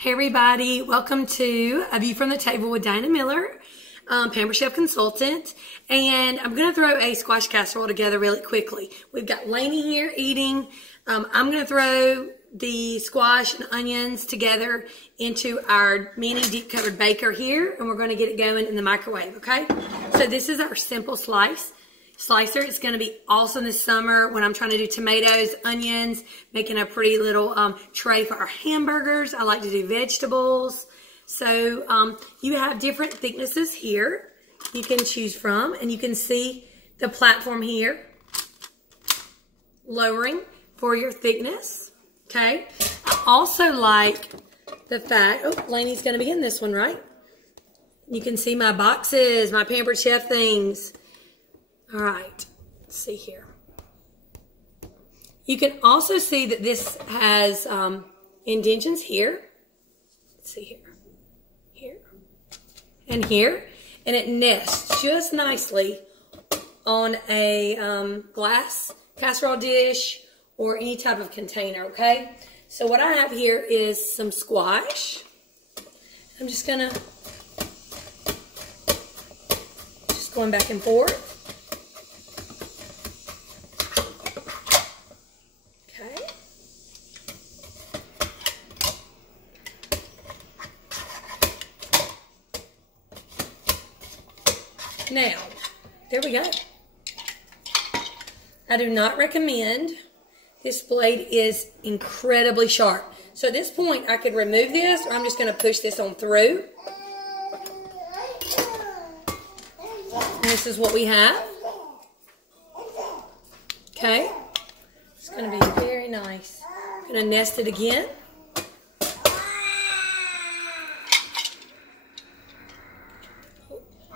Hey everybody, welcome to A View from the Table with Diana Miller, Pamper Chef Consultant, and I'm going to throw a squash casserole together really quickly. We've got Lainey here eating. I'm going to throw the squash and onions together into our mini deep covered baker here, and we're going to get it going in the microwave, okay? So this is our simple slicer. It's going to be awesome this summer when I'm trying to do tomatoes, onions, making a pretty little tray for our hamburgers. I like to do vegetables. So you have different thicknesses here you can choose from, and you can see the platform here lowering for your thickness, okay? I also like the fact, oh, Lainey's going to be in this one, right? You can see my boxes, my Pampered Chef things. All right, let's see here. You can also see that this has indentions here. Let's see here, and here. And it nests just nicely on a glass casserole dish or any type of container, okay? So what I have here is some squash. I'm just going back and forth. Now, there we go. I do not recommend. This blade is incredibly sharp. So at this point, I could remove this, or I'm just going to push this on through. And this is what we have. Okay. It's going to be very nice. I'm going to nest it again.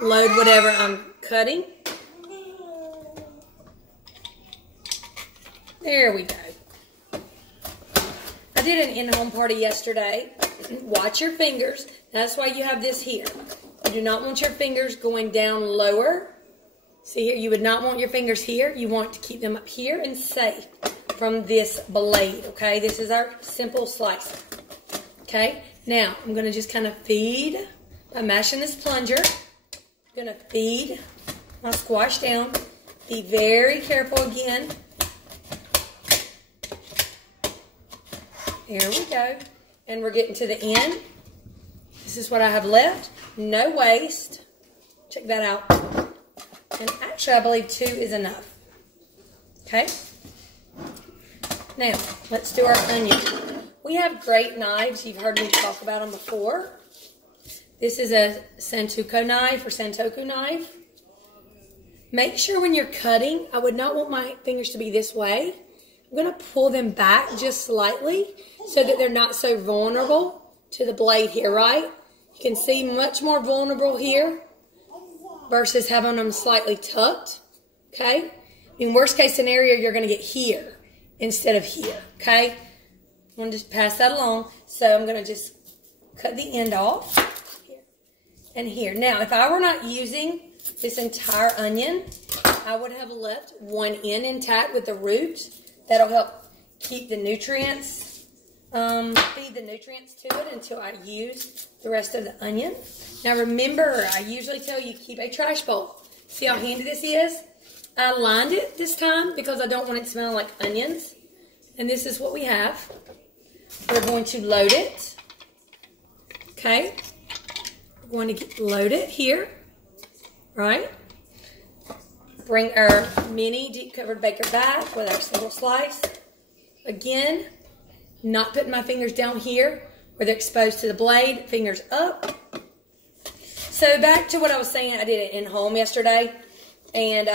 Load whatever I'm cutting. There we go. I did an in-home party yesterday. Watch your fingers. That's why you have this here. You do not want your fingers going down lower. See here, you would not want your fingers here. You want to keep them up here and safe from this blade, okay? This is our simple slicer, okay? Now, I'm going to just kind of feed by mashing this plunger. I'm going to feed my squash down. Be very careful again. There we go. And we're getting to the end. This is what I have left. No waste. Check that out. And actually, I believe 2 is enough. Okay? Now, let's do our onion. We have great knives. You've heard me talk about them before. This is a Santoku knife. Make sure when you're cutting, I would not want my fingers to be this way. I'm going to pull them back just slightly so that they're not so vulnerable to the blade here, right? You can see much more vulnerable here versus having them slightly tucked, okay? In worst case scenario, you're going to get here instead of here, okay? I'm going to just pass that along. So I'm going to just cut the end off. And here. Now, if I were not using this entire onion, I would have left one end intact with the root. That'll help keep the nutrients, feed the nutrients to it until I use the rest of the onion. Now, remember, I usually tell you keep a trash bowl. See how handy this is? I lined it this time because I don't want it smelling like onions. And this is what we have. We're going to load it. Okay. We're going to load it here, right? Bring our mini deep covered baker back with our single slice. Again, not putting my fingers down here where they're exposed to the blade, fingers up. So back to what I was saying, I did it in home yesterday, and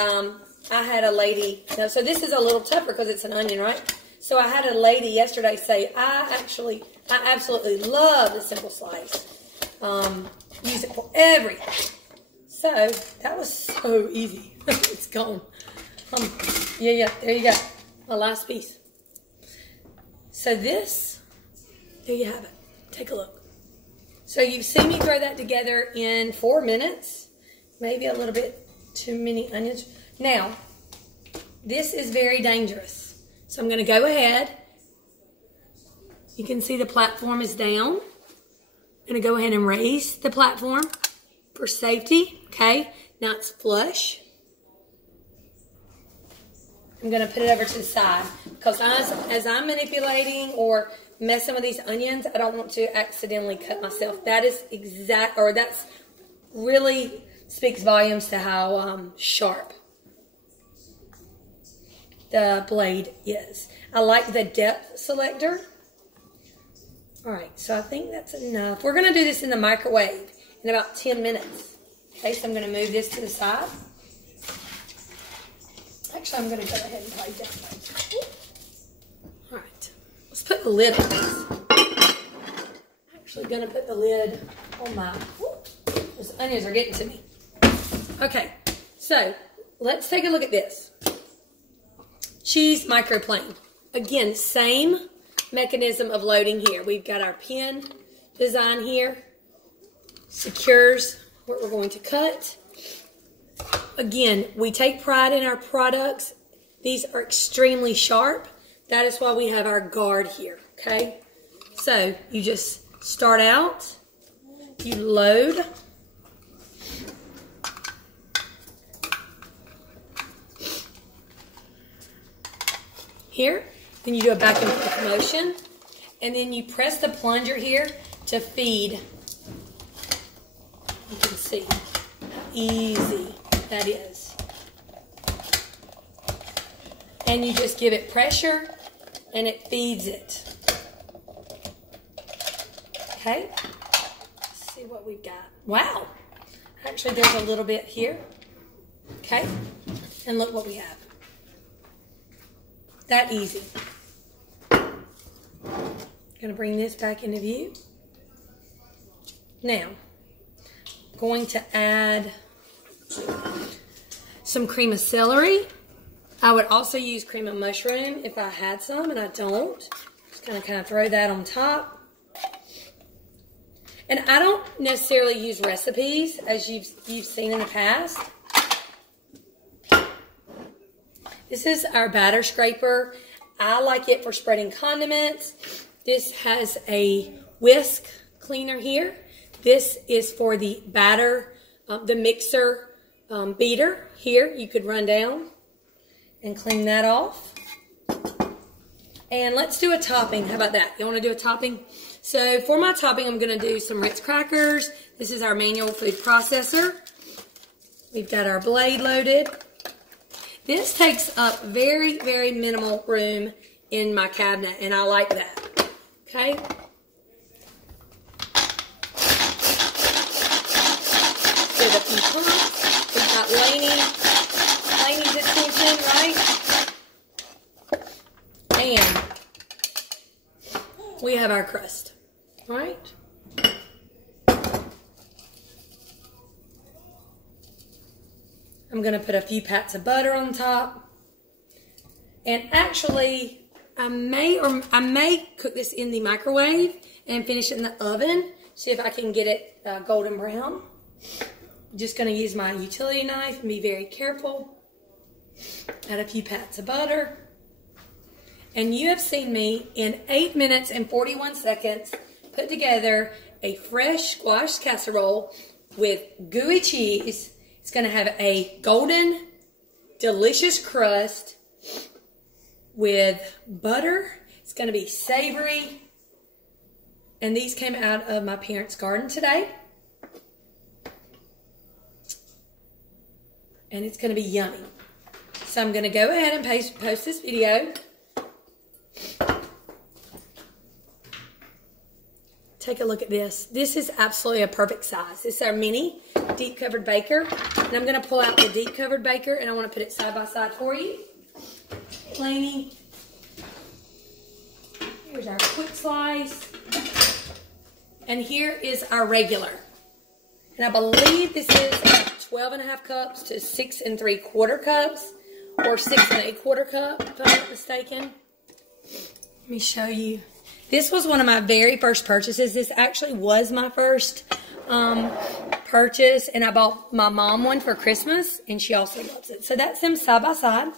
I had a lady, so this is a little tougher because it's an onion, right? So I had a lady yesterday say, I absolutely love the simple slice. Use it for everything. So that was so easy. It's gone. Yeah, there you go. My last piece. So this, there you have it. Take a look. So you've seen me throw that together in 4 minutes. Maybe a little bit too many onions. Now, this is very dangerous. So I'm going to go ahead. You can see the platform is down. going to go ahead and raise the platform for safety. Okay, now it's flush. I'm going to put it over to the side because as I'm manipulating or messing with these onions, I don't want to accidentally cut myself. That is that's really speaks volumes to how sharp the blade is. I like the depth selector. All right, so I think that's enough. We're going to do this in the microwave in about 10 minutes. Okay, so I'm going to move this to the side. Actually, I'm going to go ahead and play down. All right, let's put the lid on this. I'm actually going to put the lid on my, those onions are getting to me. Okay, so let's take a look at this. Cheese microplane. Again, same mechanism of loading here. We've got our pin design here. Secures what we're going to cut. Again, we take pride in our products. These are extremely sharp. That is why we have our guard here, okay? So you just start out, you load. Here, then you do a back and forth motion, and then you press the plunger here to feed. You can see how easy that is. And you just give it pressure and it feeds it. Okay, let's see what we've got. Wow, actually there's a little bit here. Okay, and look what we have. That easy. Gonna bring this back into view. Now, going to add some cream of celery. I would also use cream of mushroom if I had some, and I don't. Just gonna kind of throw that on top. And I don't necessarily use recipes as you've seen in the past. This is our batter scraper. I like it for spreading condiments. This has a whisk cleaner here. This is for the batter, the mixer beater here. You could run down and clean that off. And let's do a topping. How about that? You want to do a topping? So for my topping, I'm going to do some Ritz crackers. This is our manual food processor. We've got our blade loaded. This takes up very, very minimal room in my cabinet, and I like that. Okay? Give a few pumps. We've got Laney's attention, right? And we have our crust. All right? I'm going to put a few pats of butter on top. And actually, I may cook this in the microwave and finish it in the oven. See if I can get it golden brown. I'm just going to use my utility knife and be very careful. Add a few pats of butter. And you have seen me in 8 minutes and 41 seconds put together a fresh squash casserole with gooey cheese. It's going to have a golden, delicious crust with butter. It's going to be savory. And these came out of my parents' garden today. And it's going to be yummy. So I'm going to go ahead and post this video. Take a look at this. This is absolutely a perfect size. This is our mini deep covered baker. And I'm going to pull out the deep covered baker and I want to put it side by side for you. Laney. Here's our quick slice. And here is our regular. And I believe this is 12.5 cups to 6 3/4 cups. Or 6 1/4 cup, if I'm not mistaken. Let me show you. This was one of my very first purchases. This actually was my first purchase, and I bought my mom one for Christmas, and she also loves it. So that's them side by side.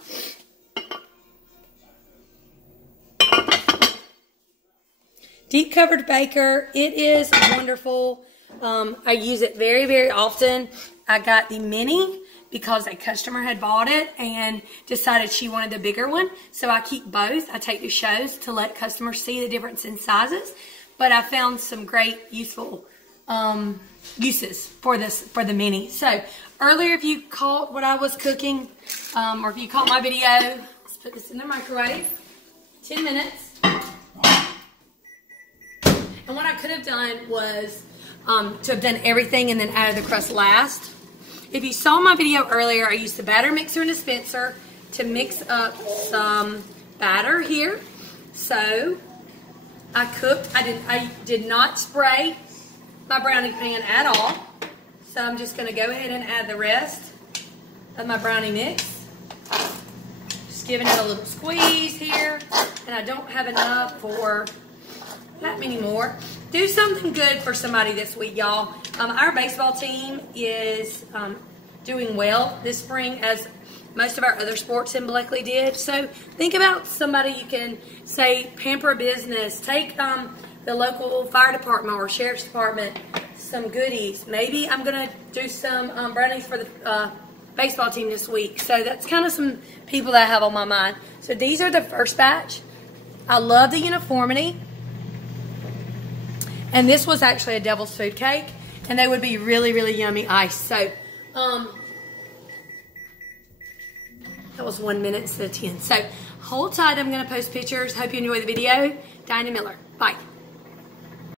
Deep covered baker. It is wonderful. I use it very, very often. I got the mini because a customer had bought it and decided she wanted the bigger one. So I keep both. I take to shows to let customers see the difference in sizes. But I found some great useful uses for the mini. So earlier, if you caught what I was cooking, or if you caught my video, let's put this in the microwave. 10 minutes. And what I could have done was to have done everything and then added the crust last. If you saw my video earlier, I used the batter mixer and dispenser to mix up some batter here. So I cooked. I did not spray my brownie pan at all. So I'm just going to go ahead and add the rest of my brownie mix. Just giving it a little squeeze here. And I don't have enough for that many more. Do something good for somebody this week, y'all. Our baseball team is doing well this spring, as most of our other sports in Bleckley did. So think about somebody you can say, pamper a business. Take the local fire department or sheriff's department some goodies. Maybe I'm going to do some brownies for the baseball team this week. So that's kind of some people that I have on my mind. So these are the first batch. I love the uniformity. And this was actually a devil's food cake. And they would be really, really yummy iced. So, that was 1 minute instead of 10. So, hold tight. I'm going to post pictures. Hope you enjoy the video. Dinah Miller. Bye.